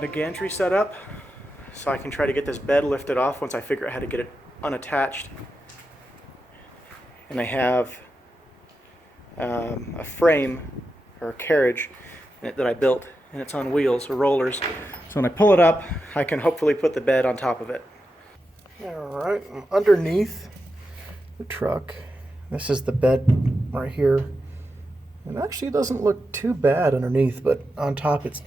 Got a gantry set up so I can try to get this bed lifted off once I figure out how to get it unattached. And I have a frame or a carriage that I built, and it's on wheels or rollers. So when I pull it up, I can hopefully put the bed on top of it. Alright, I'm underneath the truck. This is the bed right here. And actually it doesn't look too bad underneath, but on top it's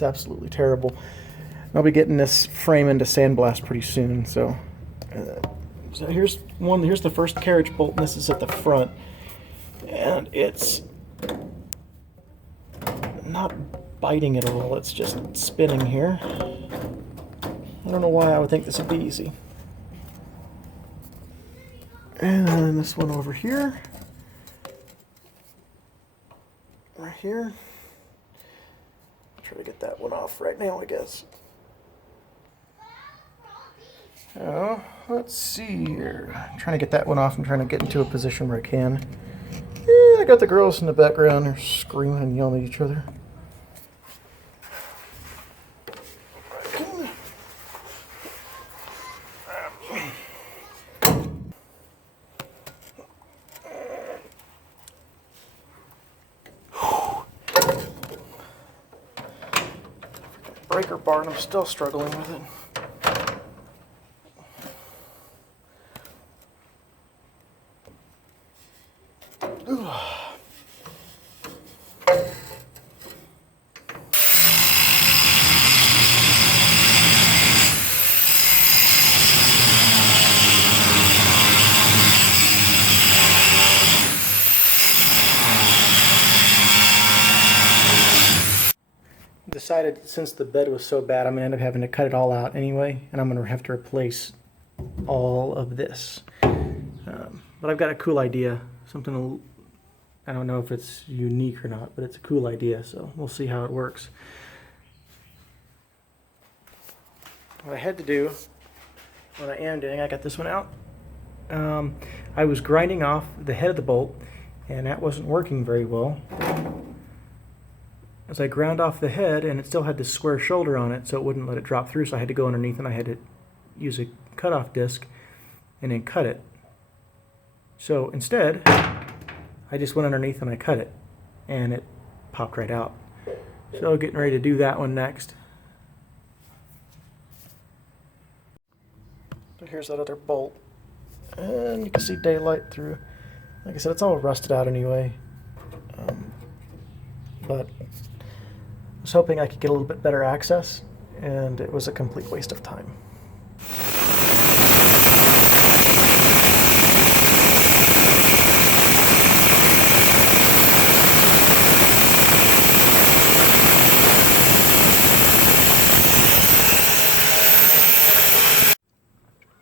absolutely terrible. I'll be getting this frame into sandblast pretty soon. So here's the first carriage bolt, and this is at the front. And it's not biting at all, it's just spinning here. I don't know why I would think this would be easy. And then this one over here. Right here. Try to get that one off right now, I guess. Oh, let's see here. I'm trying to get that one off. I'm trying to get into a position where I can. Yeah, I got the girls in the background. They're screaming and yelling at each other. Breaker bar, and I'm still struggling with it. Decided since the bed was so bad, I'm going to end up having to cut it all out anyway, and I'm going to have to replace all of this. But I've got a cool idea, something, I don't know if it's unique or not, but it's a cool idea, so we'll see how it works. What I had to do, what I am doing, I got this one out. I was grinding off the head of the bolt, and that wasn't working very well. As I ground off the head, and it still had this square shoulder on it, so it wouldn't let it drop through, so I had to go underneath and I had to use a cutoff disc and then cut it. So instead, I just went underneath and I cut it, and it popped right out. So getting ready to do that one next. So here's that other bolt, and you can see daylight through. Like I said, it's all rusted out anyway, but I was hoping I could get a little bit better access, and it was a complete waste of time.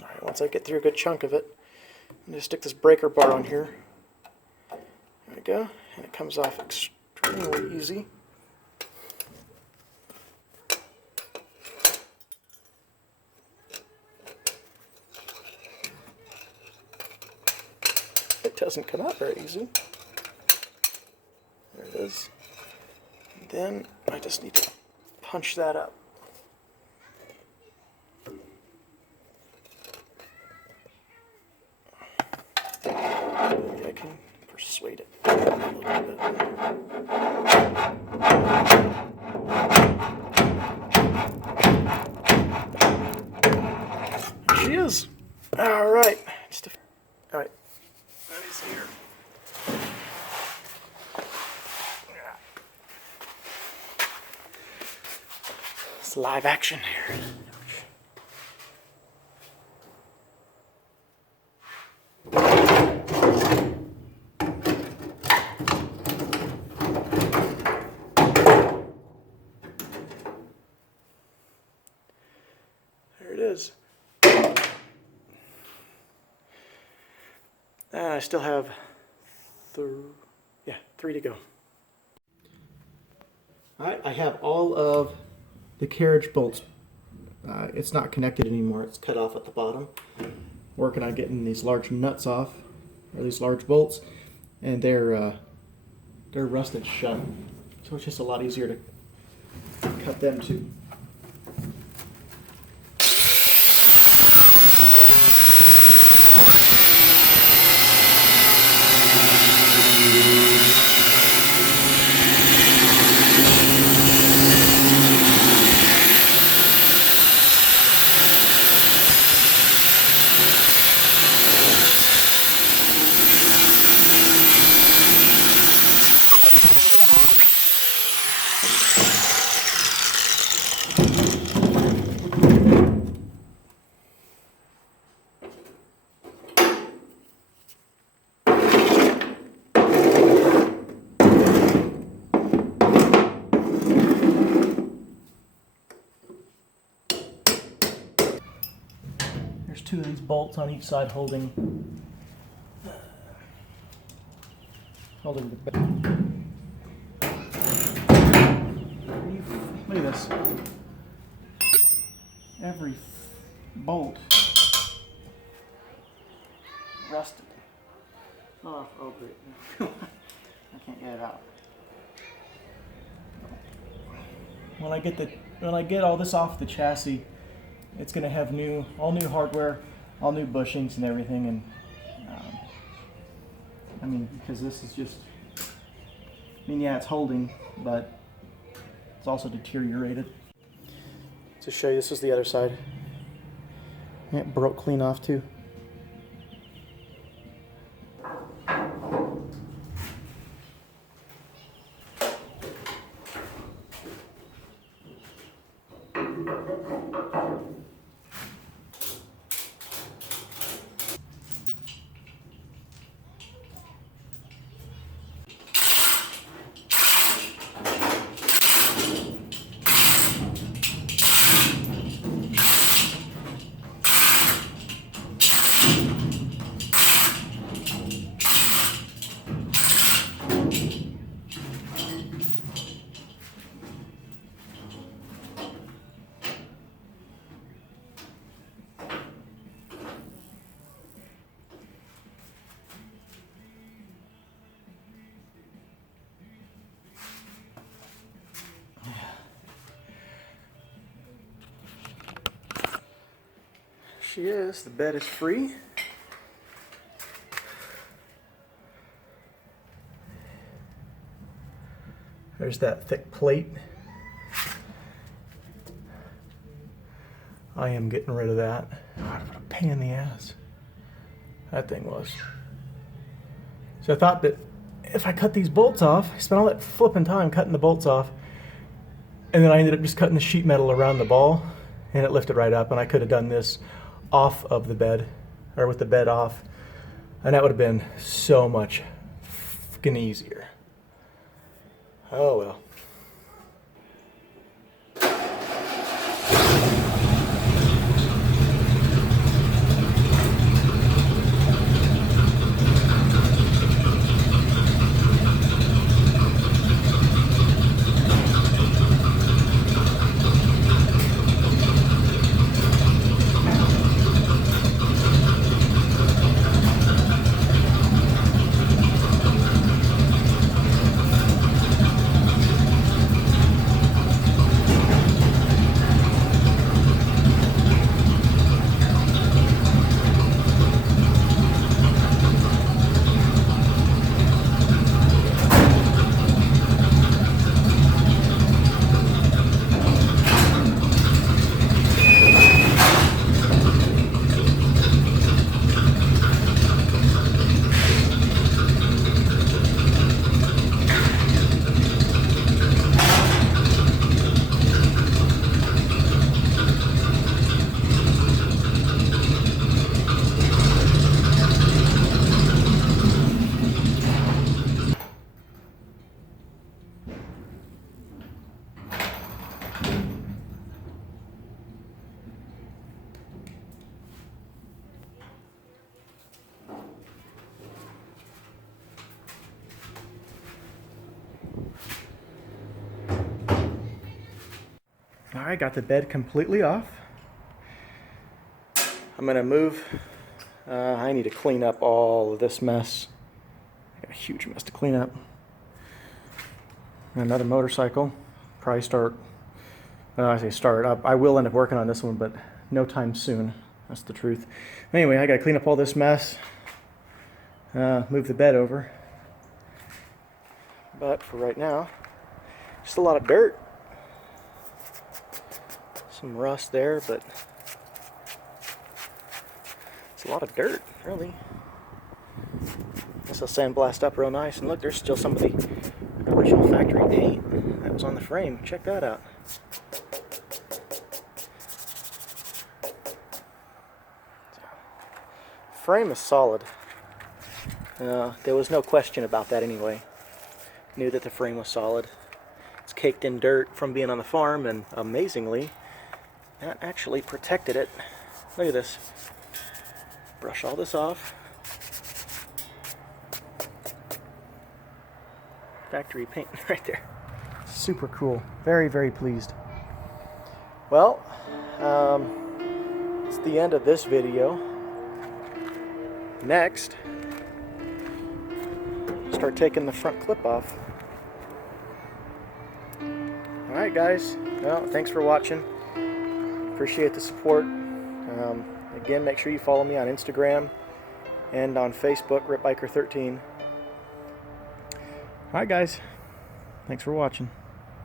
All right, once I get through a good chunk of it, I'm going to stick this breaker bar on here. There we go, and it comes off extremely easy. It doesn't come out very easy. There it is. And then I just need to punch that up. Maybe I can persuade it a little bit. There she is. All right. All right. Here. It's live action here. There it is. I still have three to go. Alright, I have all of the carriage bolts. It's not connected anymore, it's cut off at the bottom. Working on getting these large nuts off, or these large bolts, and they're rusted shut. So it's just a lot easier to cut them too. two of these bolts on each side holding the bed. Look at this. Every bolt rusted. Oh great. I can't get it out. When I get all this off the chassis, it's going to have all new hardware, all new bushings and everything, and I mean, because this is just, yeah, it's holding, but it's also deteriorated. To show you, this is the other side. It broke clean off too. She is. The bed is free. There's that thick plate. I am getting rid of that. God, what a pain in the ass that thing was. So I thought that if I cut these bolts off, I spent all that flipping time cutting the bolts off, and then I ended up just cutting the sheet metal around the ball, and it lifted right up, and I could have done this off of the bed, or with the bed off, and that would have been so much fucking easier. Oh well. Alright, got the bed completely off. I'm going to move. I need to clean up all of this mess. I got a huge mess to clean up. Another motorcycle. Probably start. I say start. I will end up working on this one, but no time soon. That's the truth. Anyway, I got to clean up all this mess. Move the bed over. But for right now, just a lot of dirt. Some rust there, but it's a lot of dirt, really. This will sandblast up real nice, and look, there's still some of the original factory paint that was on the frame. Check that out. Frame is solid. There was no question about that anyway. Knew that the frame was solid. It's caked in dirt from being on the farm, and amazingly, that actually protected it. Look at this. brush all this off. Factory paint right there. Super cool. Very, very pleased. Well, it's the end of this video. Next, start taking the front clip off. Alright guys, well, thanks for watching. Appreciate the support. Again, make sure you follow me on Instagram and on Facebook, RipBiker13. Alright guys, thanks for watching.